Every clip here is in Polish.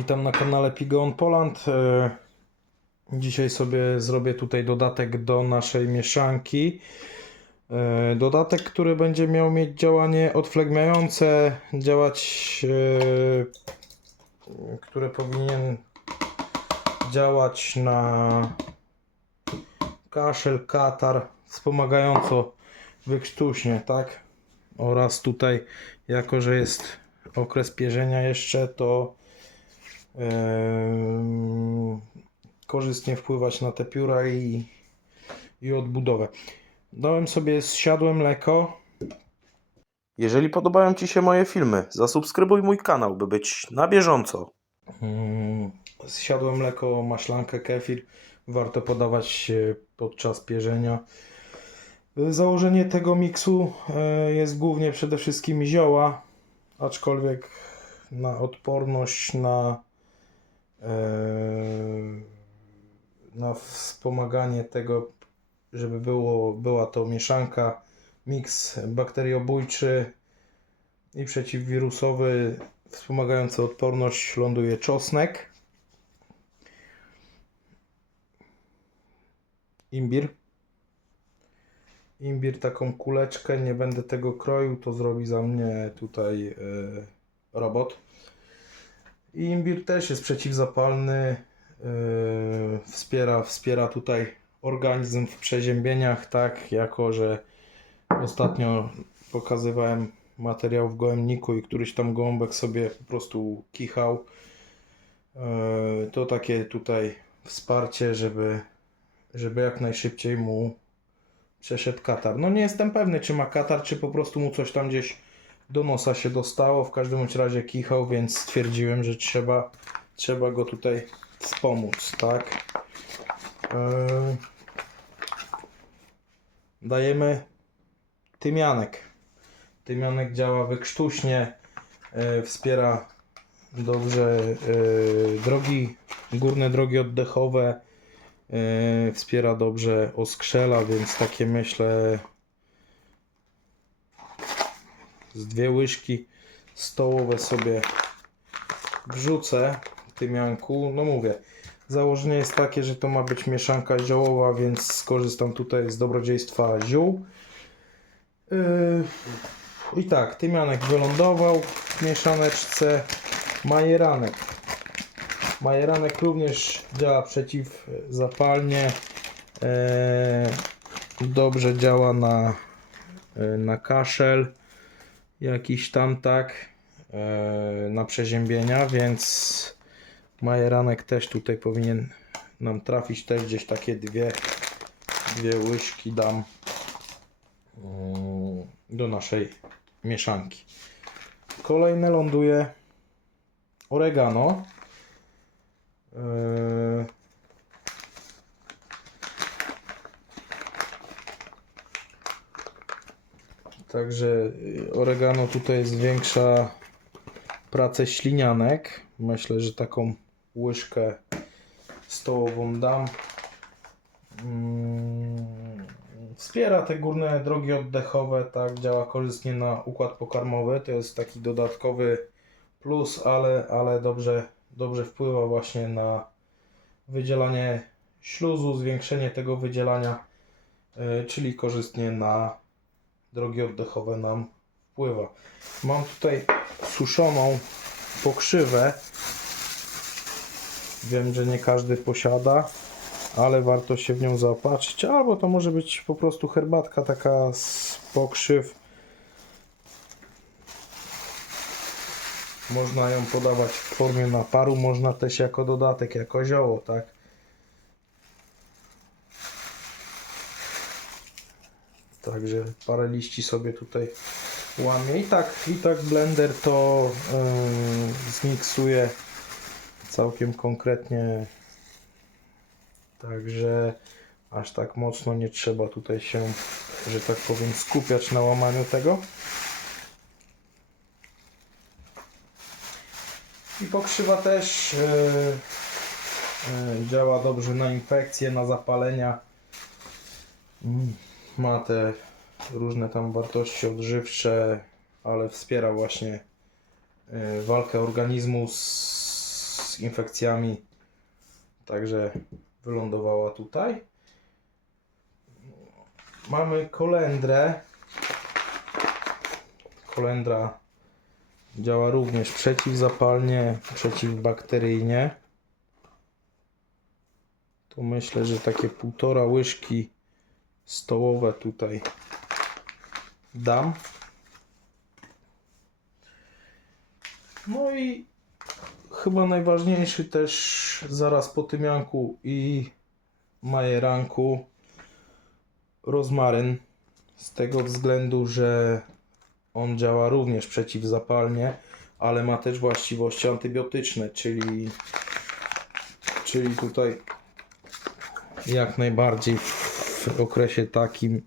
witam na kanale Pigeon Poland. E, Dzisiaj sobie zrobię tutaj dodatek do naszej mieszanki. E, Dodatek, który będzie miał mieć działanie odflegmiające, działać, e, które powinien działać na kaszel, katar, wspomagająco wykrztuśnie, tak? Oraz tutaj, jako że jest okres pierzenia jeszcze, to korzystnie wpływać na te pióra i, i odbudowę. Dałem sobie zsiadłe mleko. Jeżeli podobają Ci się moje filmy, zasubskrybuj mój kanał, by być na bieżąco. Mm, Zsiadłe mleko, maślankę, kefir. Warto podawać podczas pierzenia. Założenie tego miksu e, jest głównie przede wszystkim zioła, aczkolwiek na odporność na, na wspomaganie tego, żeby było, była to mieszanka, miks bakteriobójczy i przeciwwirusowy wspomagający odporność ląduje czosnek, imbir. Imbir taką kuleczkę, nie będę tego kroił, to zrobi za mnie tutaj e, robot. Imbir też jest przeciwzapalny, e, wspiera, wspiera tutaj organizm w przeziębieniach, tak, jako że ostatnio pokazywałem materiał w gołębniku i któryś tam gołąbek sobie po prostu kichał. E, To takie tutaj wsparcie, żeby, żeby jak najszybciej mu przeszedł katar. No nie jestem pewny, czy ma katar, czy po prostu mu coś tam gdzieś do nosa się dostało. W każdym razie kichał, więc stwierdziłem, że trzeba, trzeba go tutaj wspomóc, tak? E, Dajemy tymianek. Tymianek działa wykrztuśnie, e, wspiera dobrze e, drogi, górne drogi oddechowe, wspiera dobrze oskrzela, więc takie myślę z dwie łyżki stołowe sobie wrzucę tymianku. No mówię, założenie jest takie, że to ma być mieszanka ziołowa, więc skorzystam tutaj z dobrodziejstwa ziół. Yy, I tak, tymianek wylądował w mieszaneczce. Majeranek. Majeranek również działa przeciwzapalnie. E, dobrze działa na, e, na kaszel jakiś tam tak. E, na przeziębienia, więc majeranek też tutaj powinien nam trafić. Też gdzieś takie dwie, dwie łyżki dam mm, do naszej mieszanki. Kolejne ląduje oregano. Także y, oregano tutaj zwiększa pracę ślinianek. Myślę, że taką łyżkę stołową dam. Mm, Wspiera te górne drogi oddechowe, tak, działa korzystnie na układ pokarmowy. To jest taki dodatkowy plus, ale, ale dobrze, dobrze wpływa właśnie na wydzielanie śluzu, zwiększenie tego wydzielania, y, czyli korzystnie na drogi oddechowe nam wpływa. Mam tutaj suszoną pokrzywę. Wiem, że nie każdy posiada, ale warto się w nią zaopatrzyć. Albo to może być po prostu herbatka taka z pokrzyw. Można ją podawać w formie naparu, można też jako dodatek, jako zioło, tak? Także parę liści sobie tutaj łamię. I tak, i tak blender to yy, zmiksuje całkiem konkretnie. Także aż tak mocno nie trzeba tutaj się, że tak powiem, skupiać na łamaniu tego. I pokrzywa też yy, yy, działa dobrze na infekcje, na zapalenia. Mm, Ma te różne tam wartości odżywcze, ale wspiera właśnie yy, walkę organizmu z z infekcjami. Także wylądowała tutaj. Mamy kolendrę. Kolendra działa również przeciwzapalnie, przeciwbakteryjnie. Tu myślę, że takie półtora łyżki stołowe tutaj dam. No i chyba najważniejszy też zaraz po tymianku i majeranku rozmaryn. Z tego względu, że on działa również przeciwzapalnie, ale ma też właściwości antybiotyczne, czyli, czyli tutaj jak najbardziej w okresie takim,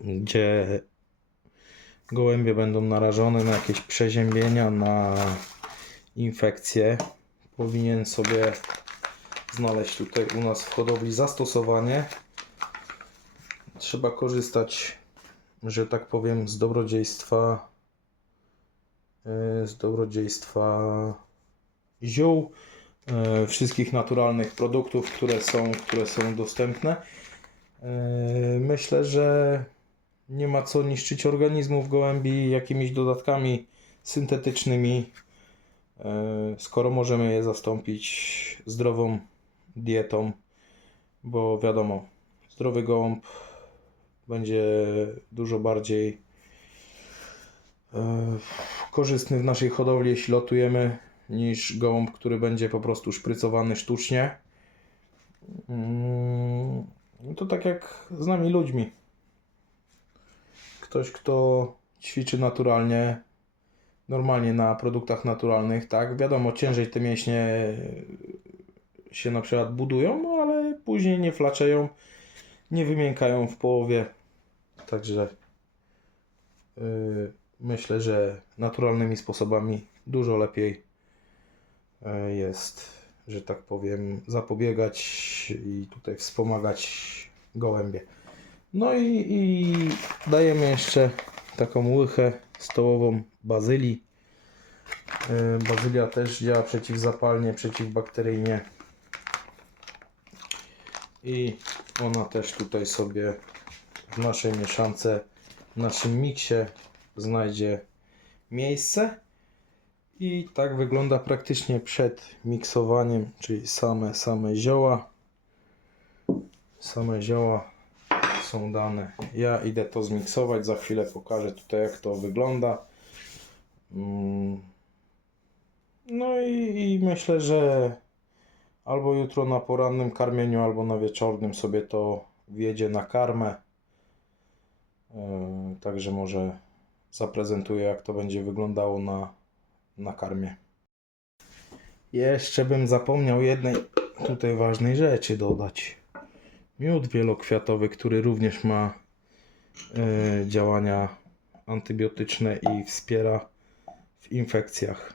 gdzie gołębie będą narażone na jakieś przeziębienia, na infekcje, powinien sobie znaleźć tutaj u nas w hodowli zastosowanie. Trzeba korzystać, że tak powiem, z dobrodziejstwa e, z dobrodziejstwa ziół, e, wszystkich naturalnych produktów, które są, które są dostępne. E, Myślę, że nie ma co niszczyć organizmów gołębi jakimiś dodatkami syntetycznymi, e, skoro możemy je zastąpić zdrową dietą, bo wiadomo, zdrowy gołąb będzie dużo bardziej e, korzystny w naszej hodowli, jeśli lotujemy, niż gołąb, który będzie po prostu szprycowany sztucznie. No To tak jak z nami ludźmi. Ktoś, kto ćwiczy naturalnie, normalnie na produktach naturalnych, tak, wiadomo, ciężej te mięśnie się na przykład budują, no ale później nie flaczeją, nie wymiękają w połowie. Także yy, myślę, że naturalnymi sposobami dużo lepiej yy, jest, że tak powiem, zapobiegać i tutaj wspomagać gołębie. No i, i dajemy jeszcze taką łychę stołową bazylii. Yy, Bazylia też działa przeciwzapalnie, przeciwbakteryjnie. I ona też tutaj sobie w naszej mieszance, w naszym miksie znajdzie miejsce. I tak wygląda praktycznie przed miksowaniem, czyli same, same zioła. Same zioła są dane. Ja idę to zmiksować, za chwilę pokażę tutaj jak to wygląda. Mm. No i, i myślę, że albo jutro na porannym karmieniu, albo na wieczornym sobie to wjedzie na karmę. Yy, Także może zaprezentuję jak to będzie wyglądało na, na karmie. Jeszcze bym zapomniał jednej tutaj ważnej rzeczy dodać. Miód wielokwiatowy, który również ma e, działania antybiotyczne i wspiera w infekcjach.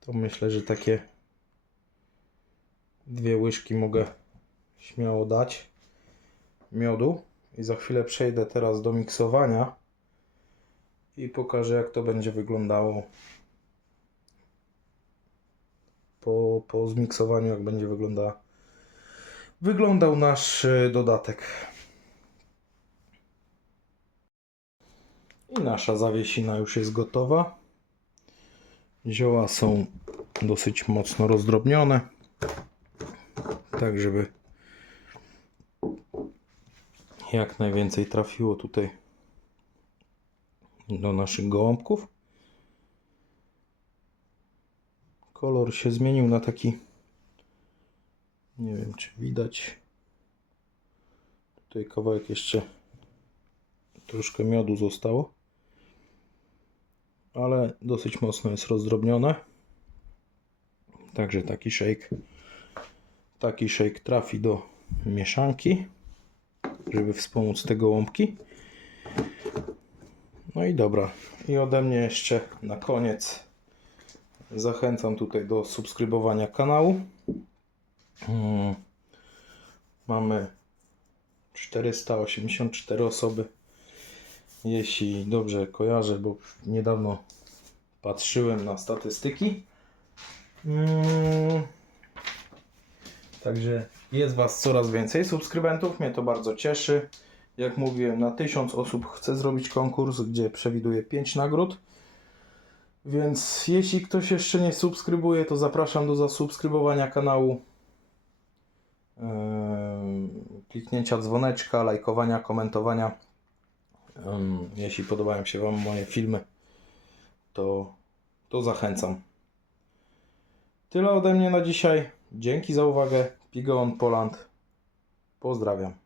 To myślę, że takie dwie łyżki mogę śmiało dać miodu i za chwilę przejdę teraz do miksowania i pokażę jak to będzie wyglądało po, po zmiksowaniu, jak będzie wygląda, wyglądał nasz e, dodatek. I nasza zawiesina już jest gotowa. Zioła są dosyć mocno rozdrobnione, tak żeby jak najwięcej trafiło tutaj do naszych gołąbków. Kolor się zmienił na taki. Nie wiem, czy widać. Tutaj kawałek jeszcze troszkę miodu zostało. Ale dosyć mocno jest rozdrobnione. Także taki shake. Taki shake trafi do mieszanki, żeby wspomóc te gołąbki. No i dobra. I ode mnie jeszcze na koniec Zachęcam tutaj do subskrybowania kanału. Mm. Mamy 484 osoby. Jeśli dobrze kojarzę, bo niedawno patrzyłem na statystyki. Mm. Także jest Was coraz więcej subskrybentów, mnie to bardzo cieszy. Jak mówiłem, na 1000 osób chcę zrobić konkurs, gdzie przewiduję 5 nagród. Więc jeśli ktoś jeszcze nie subskrybuje, to zapraszam do zasubskrybowania kanału, Em, kliknięcia dzwoneczka, lajkowania, komentowania. Em, Jeśli podobają się Wam moje filmy, to, to zachęcam. Tyle ode mnie na dzisiaj. Dzięki za uwagę. Pigeon Poland. Pozdrawiam.